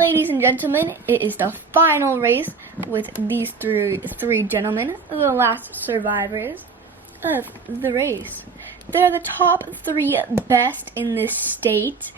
Ladies and gentlemen, it is the final race with these three gentlemen, the last survivors of the race. They're the top 3 best in this state,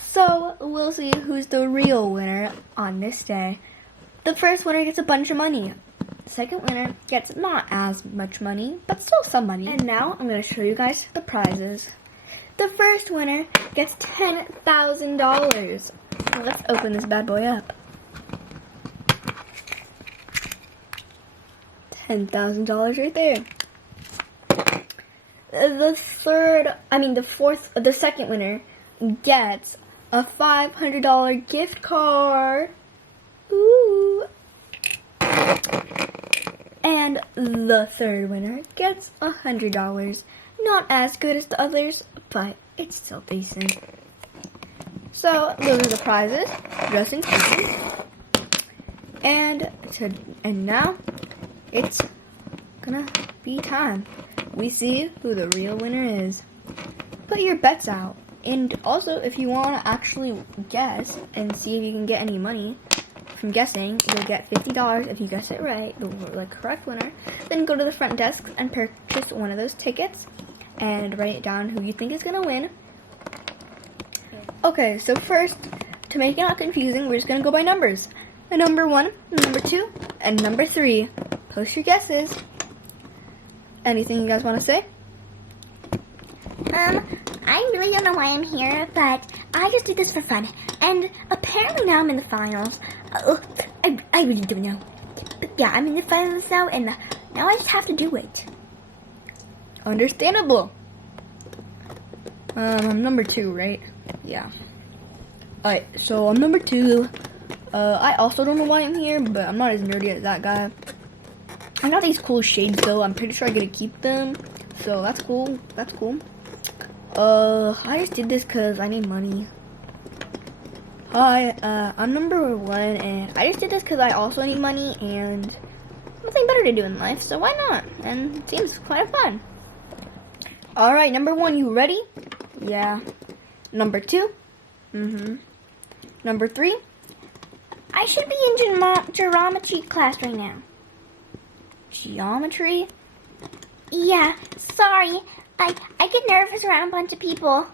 so we'll see who's the real winner on this day. The first winner gets a bunch of money. The second winner gets not as much money, but still some money. And now I'm going to show you guys the prizes. The first winner gets $10,000. Let's open this bad boy up. $10,000 right there. The second winner gets a $500 gift card. Ooh. And the third winner gets $100. Not as good as the others, but it's still decent. So those are the prizes, dressing station, and now it's gonna be time. We see who the real winner is. Put your bets out, and also if you want to actually guess and see if you can get any money from guessing, you'll get $50 if you guess it right, the correct winner. Then go to the front desk and purchase one of those tickets and write down who you think is gonna win. Okay, so first, to make it not confusing, we're just going to go by numbers. Number 1, number 2, and number 3. Post your guesses. Anything you guys want to say? I really don't know why I'm here, but I just did this for fun. And apparently now I'm in the finals. I really don't know. But yeah, I'm in the finals now, and now I just have to do it. Understandable. I'm number 2, right? Yeah. Alright, so I'm number 2. I also don't know why I'm here, but I'm not as nerdy as that guy. I got these cool shades though. I'm pretty sure I get to keep them. So that's cool. That's cool. I just did this because I need money. Hi, I'm number 1, and I just did this because I also need money and nothing better to do in life, so why not? And it seems quite fun. Alright, number 1, you ready? Yeah. Number 2? Number 3? I should be in geometry class right now. Geometry? Yeah, sorry. I get nervous around a bunch of people.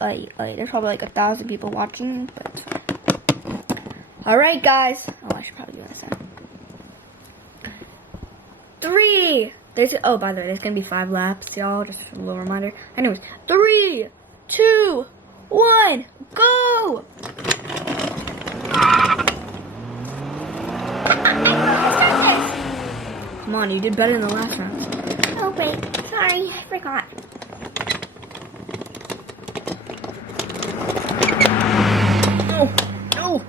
There's probably like 1,000 people watching, but it's fine. Alright, guys. Oh, I should probably do this then. 3! By the way, there's gonna be 5 laps, y'all. Just a little reminder. Anyways, 3, 2, 1, go! Come on, you did better in the last round. Oh wait, sorry, I forgot. No, no!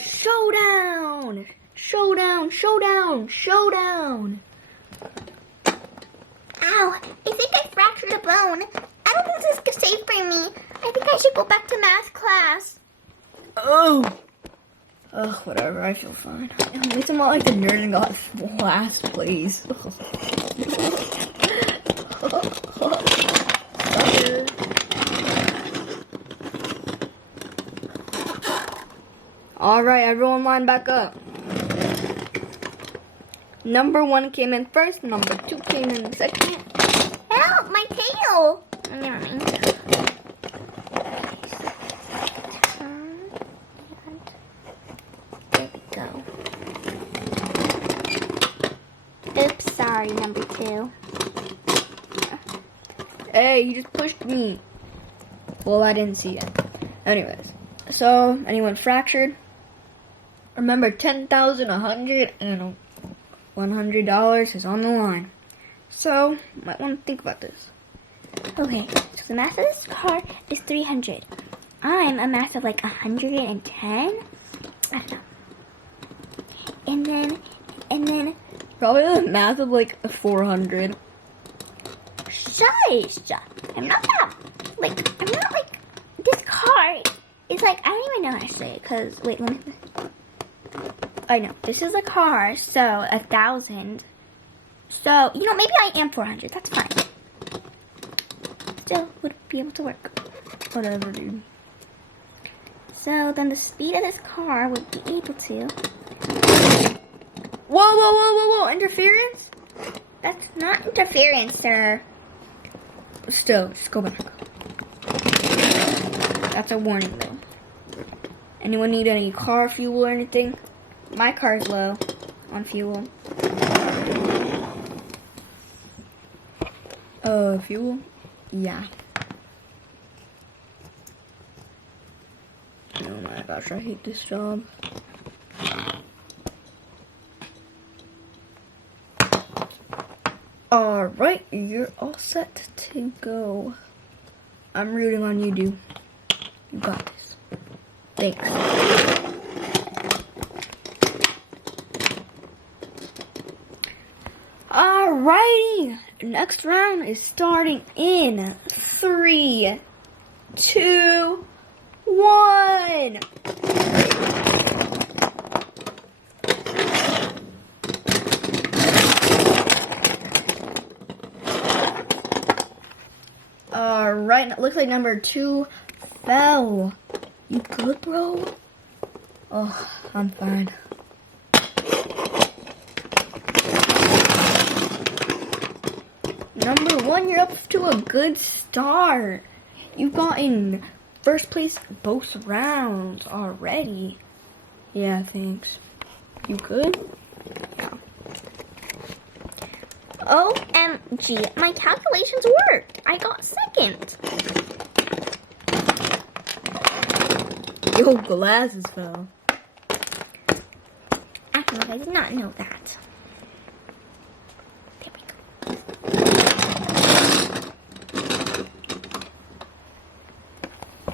Showdown! Showdown, showdown, showdown! Ow, I think I fractured a bone. I don't think this is safe for me. I think I should go back to math class. Oh! Ugh, whatever, I feel fine. At least I'm not like the nerd and got last place. Alright, everyone line back up. Number 1 came in first, number 2 came in second. Help, my tail! Never mind. There we go. Oops, sorry, number 2. Hey, you just pushed me. Well, I didn't see it. Anyways, so anyone fractured? Remember, 10,000, 100, and $100 is on the line. So, might want to think about this. Okay, so the mass of this car is 300. I'm a mass of like 110. I don't know. And then Probably the math of like 400. shush! I'm not like, this car is like, I don't even know how to say it, cause, wait, let me, I know, this is a car, so 1,000, so, maybe I am 400, that's fine. Still would be able to work. Whatever, dude. So then the speed of this car would be able to... Whoa, interference? That's not interference, sir. Still, just go back. That's a warning, though. Anyone need any car fuel or anything? My car's low on fuel. Fuel? Yeah. Oh my gosh, I hate this job. Alright, you're all set to go. I'm rooting on you, dude. You got this. Thanks. Alrighty, next round is starting in 3, 2, 1. Alright, it looks like number 2 fell. You good, bro? Oh, I'm fine. Number 1, you're up to a good start. You've gotten first place both rounds already. Yeah, thanks. You good? Yeah. OMG, my calculations worked. I got second. Your glasses fell. Actually, I did not know that. There we go.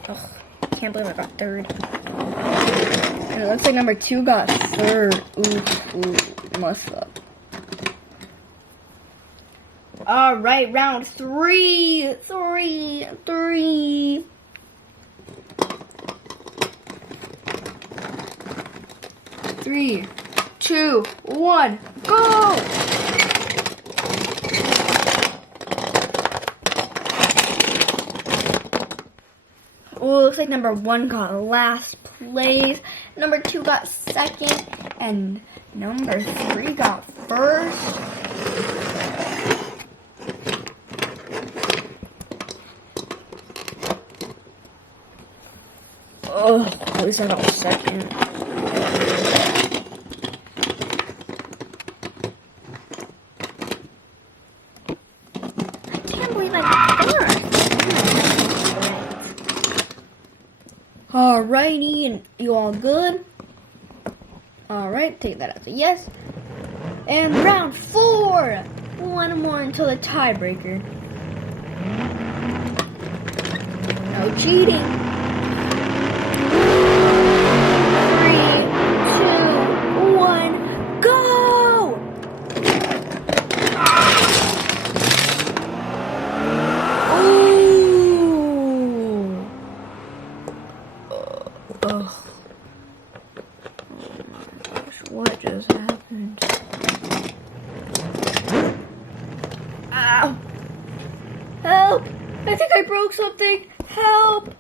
Ugh, can't believe I got third. And it looks like number 2 got third. Ooh, must up. Alright, round 3. 3. 3, 2, 1, go! Oh, looks like number 1 got last place, number 2 got second, and number 3 got first. Oh, at least I got second. Alrighty, and you all good? Alright, take that as a yes. And round 4! One more until the tiebreaker. No cheating. 3, 2, 1, go! Oh my gosh, what just happened? Ow! Help! I think I broke something! Help!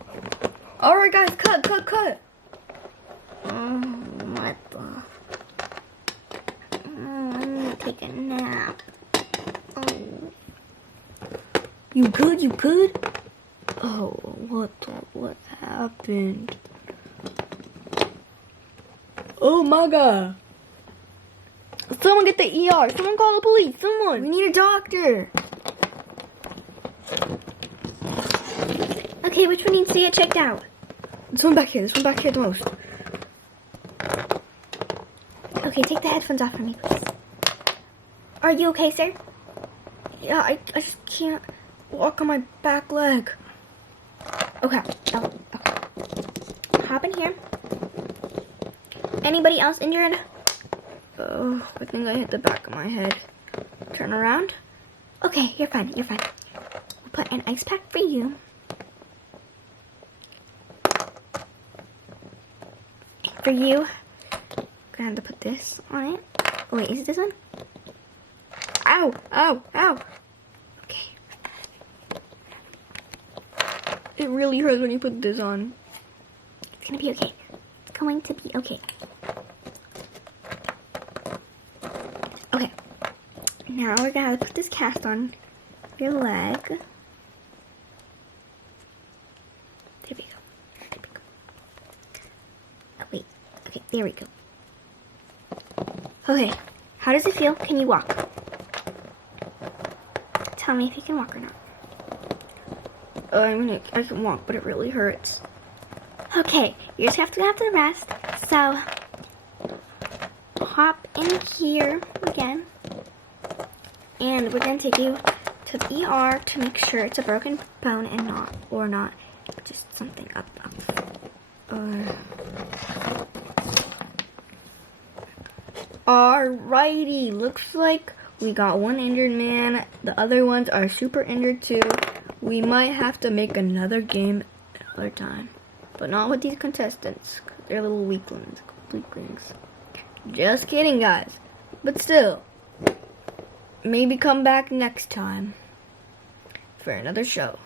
Alright guys, cut! What the? I need to take a nap. Oh. You good? Oh, what happened? Oh my god. Someone get the ER. Someone call the police. Someone. We need a doctor. Okay, which one needs to get checked out? This one back here the most. Okay, take the headphones off for me, please. Are you okay, sir? Yeah, I just can't walk on my back leg. Okay. Okay. Hop in here. Anybody else injured? Oh, I think I hit the back of my head. Turn around. Okay, you're fine. We'll put an ice pack for you. For you, I'm gonna have to put this on it. Oh, wait, is it this one? Ow. Okay. It really hurts when you put this on. It's gonna be okay. It's going to be okay. Okay. Now we're gonna put this cast on your leg. There we go. There we go. Oh, wait. Okay, there we go. Okay, how does it feel? Can you walk? Tell me if you can walk or not. I can walk, but it really hurts. Okay, you just have to go to the rest. So, hop in here again. And we're gonna take you to the ER to make sure it's a broken bone and not just something up. Alrighty, looks like we got one injured man. The other ones are super injured too. We might have to make another game another time, but not with these contestants. They're little weaklings. Just kidding, guys. But still, maybe come back next time for another show.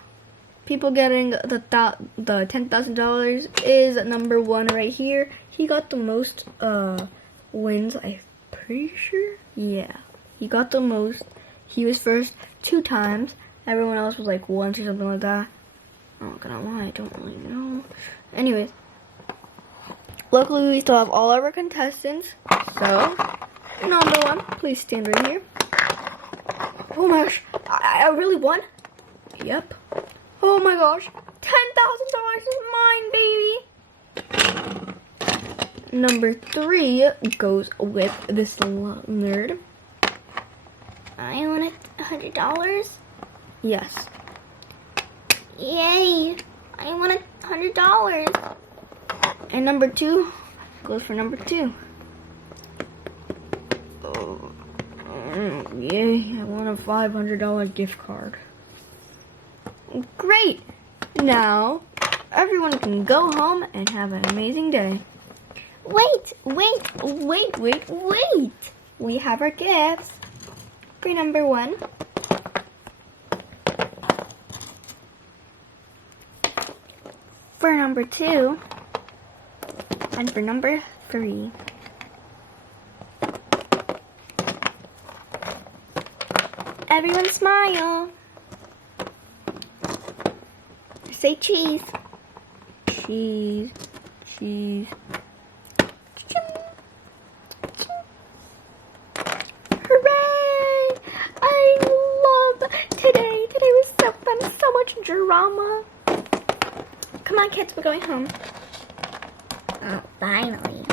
People getting the $10,000 is number one right here. He got the most wins, I'm pretty sure. Yeah, he got the most. He was first 2 times. Everyone else was like once or something like that. I'm not gonna lie, I don't really know. Anyways, luckily we still have all our contestants. So, number one, please stand right here. Oh my gosh, I really won? Yep. Oh my gosh, $10,000 is mine, baby. Number 3 goes with this nerd. I want $100. Yes. Yay! I want $100. And number 2 goes for number 2. Oh, yay, I want a $500 gift card. Great! Now, everyone can go home and have an amazing day. Wait! We have our gifts. For number 1. For number 2. And for number 3. Everyone smile. Say cheese. Cheese. Cheese. Hooray! I love today. Today was so fun. So much drama. Come on, kids. We're going home. Oh, finally.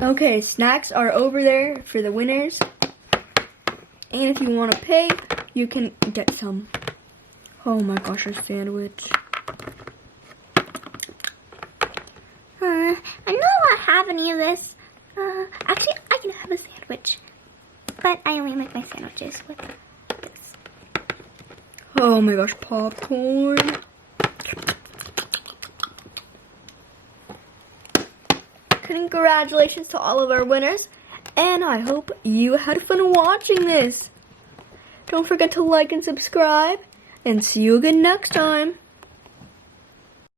Okay, snacks are over there for the winners. And if you want to pay, you can get some. Oh my gosh, a sandwich. I know I won't have any of this. Actually, I can have a sandwich. But I only make my sandwiches with this. Oh my gosh, popcorn. Congratulations to all of our winners. And I hope you had fun watching this. Don't forget to like and subscribe. And see you again next time.